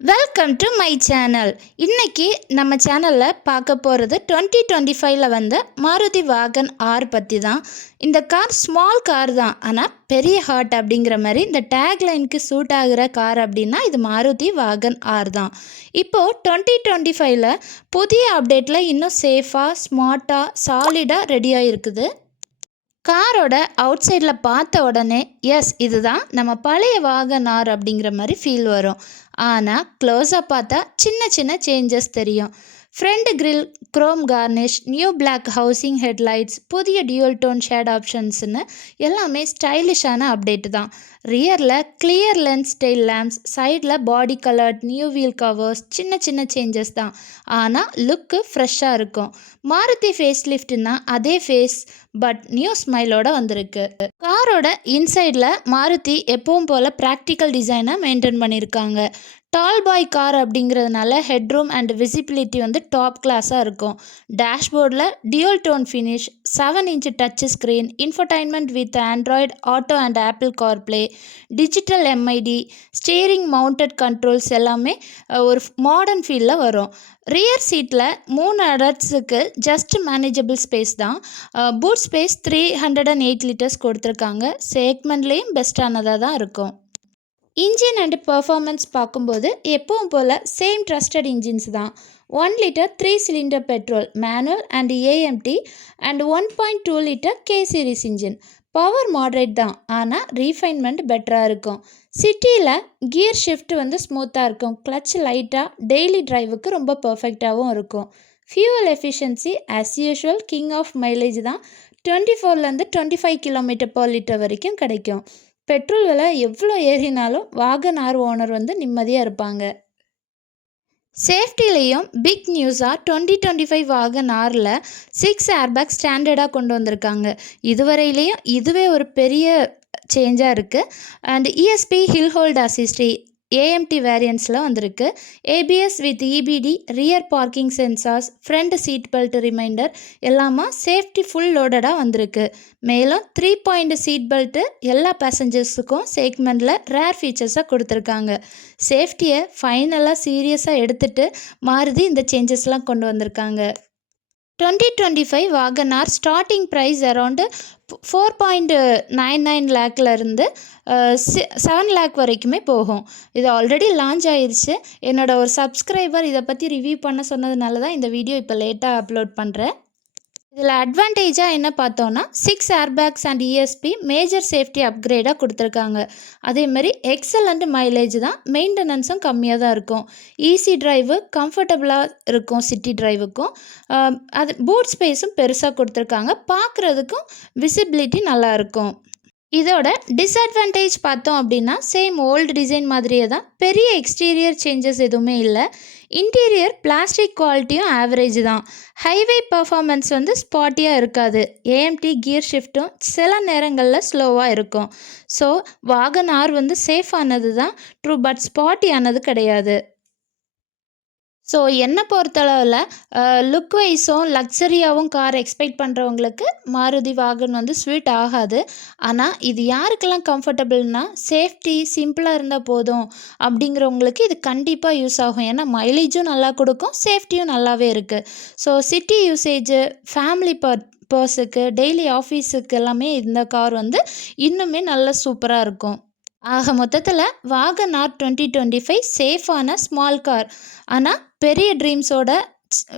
Welcome to my channel இன்றைக்கி நம்ம சேனலில் பார்க்க போகிறது டுவெண்ட்டி டுவெண்ட்டி ஃபைவ்ல வந்த மாருதி வாகன் ஆர் பற்றி தான் இந்த கார் ஸ்மால் கார் தான். ஆனால் பெரிய ஹார்ட் அப்படிங்கிற மாதிரி இந்த டேக் லைனுக்கு சூட் ஆகிற கார் அப்படின்னா இது மாருதி வாகன் ஆர் தான். இப்போது டுவெண்ட்டி டுவெண்ட்டி ஃபைவ்ல புதிய அப்டேட்டில் இன்னும் சேஃபாக ஸ்மார்ட்டாக சாலிடாக ரெடியாக இருக்குது. காரோட அவுட் சைடில் பார்த்த உடனே எஸ் இதுதான் நம்ம பழைய வாகனார் அப்படிங்கிற மாதிரி ஃபீல் வரும். ஆனால் க்ளோஸாக பார்த்தா சின்ன சின்ன சேஞ்சஸ் தெரியும். Front grille chrome garnish new black housing headlights புதிய டியூல் டோன் ஷேட் ஆப்ஷன்ஸ்னு எல்லாமே ஸ்டைலிஷான அப்டேட்டு தான். ரியரில் கிளியர் லென்ஸ் ஸ்டைல் லேம்ப்ஸ் சைடில் body coloured new wheel covers சின்ன சின்ன சேஞ்சஸ் தான். ஆனால் லுக்கு ஃப்ரெஷ்ஷாக இருக்கும். மாருதி ஃபேஸ் லிஃப்ட்னா அதே ஃபேஸ் பட் நியூ ஸ்மைலோட வந்திருக்கு. காரோட இன்சைடில் மாருதி எப்பவும் போல் ப்ராக்டிக்கல் டிசைனை மெயின்டைன் பண்ணியிருக்காங்க டால் பாய் கார் அப்படிங்கிறதுனால ஹெட்ரூம் அண்ட் விசிபிலிட்டி வந்து டாப் கிளாஸாக இருக்கும். டேஷ்போர்டில் dual tone finish seven inch touch screen infotainment with Android Auto and Apple CarPlay digital MID steering mounted controls எல்லாமே ஒரு மாடர்ன் ஃபீலில் வரும். ரியர் சீட்டில் மூணு அடர்ட்ஸுக்கு ஜஸ்ட் மேனேஜபிள் ஸ்பேஸ் தான். Boot space three hundred and eight litres கொடுத்துருக்காங்க. செக்மெண்ட்லேயும் பெஸ்ட்டானதாக தான் இருக்கும். இன்ஜின் அண்ட் பர்ஃபார்மன்ஸ் பார்க்கும்போது எப்பவும் போல் சேம் ட்ரஸ்டட் இன்ஜின்ஸ் தான். One litre three cylinder petrol manual and AMT and one point two litre K series engine power moderate தான் ஆனால் ரீஃபைன்மெண்ட் பெட்டராக இருக்கும். சிட்டியில் கியர் ஷிஃப்ட் வந்து ஸ்மூத்தாக இருக்கும். கிளச் லைட்டாக டெய்லி டிரைவுக்கு ரொம்ப பர்ஃபெக்டாகவும் இருக்கும். Fuel efficiency as usual king of mileage தான். Twenty ஃபோர்லேருந்து twenty five kilometre per litre வரைக்கும் கிடைக்கும். பெட்ரோல் விலை எவ்வளோ ஏறினாலும் வாகன் ஆர் ஓனர் வந்து நிம்மதியாக இருப்பாங்க. சேஃப்டிலையும் பிக் நியூஸாக டுவெண்ட்டி டுவெண்ட்டி ஃபைவ் வாகன் ஆரில் சிக்ஸ் ஏர்பேக் ஸ்டாண்டர்டாக கொண்டு வந்திருக்காங்க. இதுவரையிலையும் இதுவே ஒரு பெரிய சேஞ்சாக இருக்குது and ESP hill hold assist AMT வேரியன்ஸில் வந்திருக்கு. ABS with EBD rear parking sensors front seat belt reminder எல்லாமா சேஃப்டி ஃபுல் லோடடாக வந்திருக்கு. மேலும் த்ரீ பாயிண்ட் சீட் பெல்ட்டு எல்லா பேசஞ்சர்ஸுக்கும் செக்மெண்ட்டில் ரேர் ஃபீச்சர்ஸாக கொடுத்துருக்காங்க. சேஃப்டியை ஃபைனலாக சீரியஸாக எடுத்துகிட்டு மாறுதி இந்த சேஞ்சஸ்லாம் கொண்டு வந்திருக்காங்க. Twenty twenty five Wagon R starting price around four point nine nine லேக்லேருந்து seven lakh வரைக்குமே போகும். இது ஆல்ரெடி லான்ச் ஆயிடுச்சு என்னோடய ஒரு சப்ஸ்கிரைபர் இதை பற்றி ரிவ்யூ பண்ண சொன்னதுனால தான் இந்த வீடியோ இப்போ லேட்டாக அப்லோட் பண்ணுறேன் இதில் அட்வான்டேஜாக என்ன பார்த்தோன்னா six airbags and ESP major safety அப்கிரேடாக கொடுத்துருக்காங்க. அதேமாதிரி எக்ஸலண்ட் மைலேஜ் தான் மெயின்டெனன்ஸும் கம்மியாக தான் இருக்கும் ஈஸி ட்ரைவு கம்ஃபர்டபுளாக இருக்கும் சிட்டி ட்ரைவுக்கும் அது பூட் ஸ்பேஸும் பெருசாக கொடுத்துருக்காங்க. பார்க்குறதுக்கும் விசிபிலிட்டி நல்லாயிருக்கும் இதோட டிஸ்அட்வான்டேஜ் பார்த்தோம் அப்படின்னா சேம் ஓல்டு டிசைன் மாதிரியே தான் பெரிய எக்ஸ்டீரியர் சேஞ்சஸ் எதுவுமே இல்லை. இன்டீரியர் பிளாஸ்டிக் குவாலிட்டியும் ஆவரேஜ் தான். ஹைவே பர்ஃபார்மன்ஸ் வந்து ஸ்பாட்டியாக இருக்காது. ஏஎம்டி கியர் ஷிஃப்ட்டும் சில நேரங்களில் ஸ்லோவாக இருக்கும். ஸோ வாகன் ஆர் வந்து சேஃபானது தான் ட்ரூ பட் ஸ்பாட்டியானது கிடையாது. ஸோ என்னை பொறுத்தளவில் லுக் வைஸும் லக்ஸரியாகவும் கார் எக்ஸ்பெக்ட் பண்ணுறவங்களுக்கு மாருதி வாகன் வந்து ஸ்வீட் ஆகாது. ஆனால் இது யாருக்கெல்லாம் கம்ஃபர்டபுள்னா சேஃப்டி சிம்பிளாக இருந்தால் போதும் அப்படிங்கிறவங்களுக்கு இது கண்டிப்பாக யூஸ் ஆகும். ஏன்னா மைலேஜும் நல்லா கொடுக்கும் சேஃப்டியும் நல்லாவே இருக்குது so city usage family per பர்ஸுக்கு daily ஆஃபீஸுக்கு எல்லாமே இந்த கார் வந்து இன்னுமே நல்ல சூப்பராக இருக்கும். ஆக மொத்தத்தில் Wagon R twenty twenty five சேஃபான ஸ்மால் கார் ஆனால் பெரிய ட்ரீம்ஸோட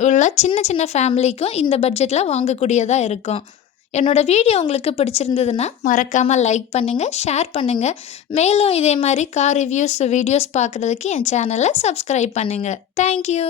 உள்ள சின்ன சின்ன ஃபேமிலிக்கும் இந்த பட்ஜெட்டில் வாங்கக்கூடியதாக இருக்கும். என்னோடய வீடியோ உங்களுக்கு பிடிச்சிருந்ததுன்னா மறக்காமல் லைக் பண்ணுங்கள் ஷேர் பண்ணுங்கள் மேலும் இதே மாதிரி கார் ரிவ்யூஸ் வீடியோஸ் பார்க்குறதுக்கு என் சேனலை சப்ஸ்கிரைப் பண்ணுங்கள் தேங்க்யூ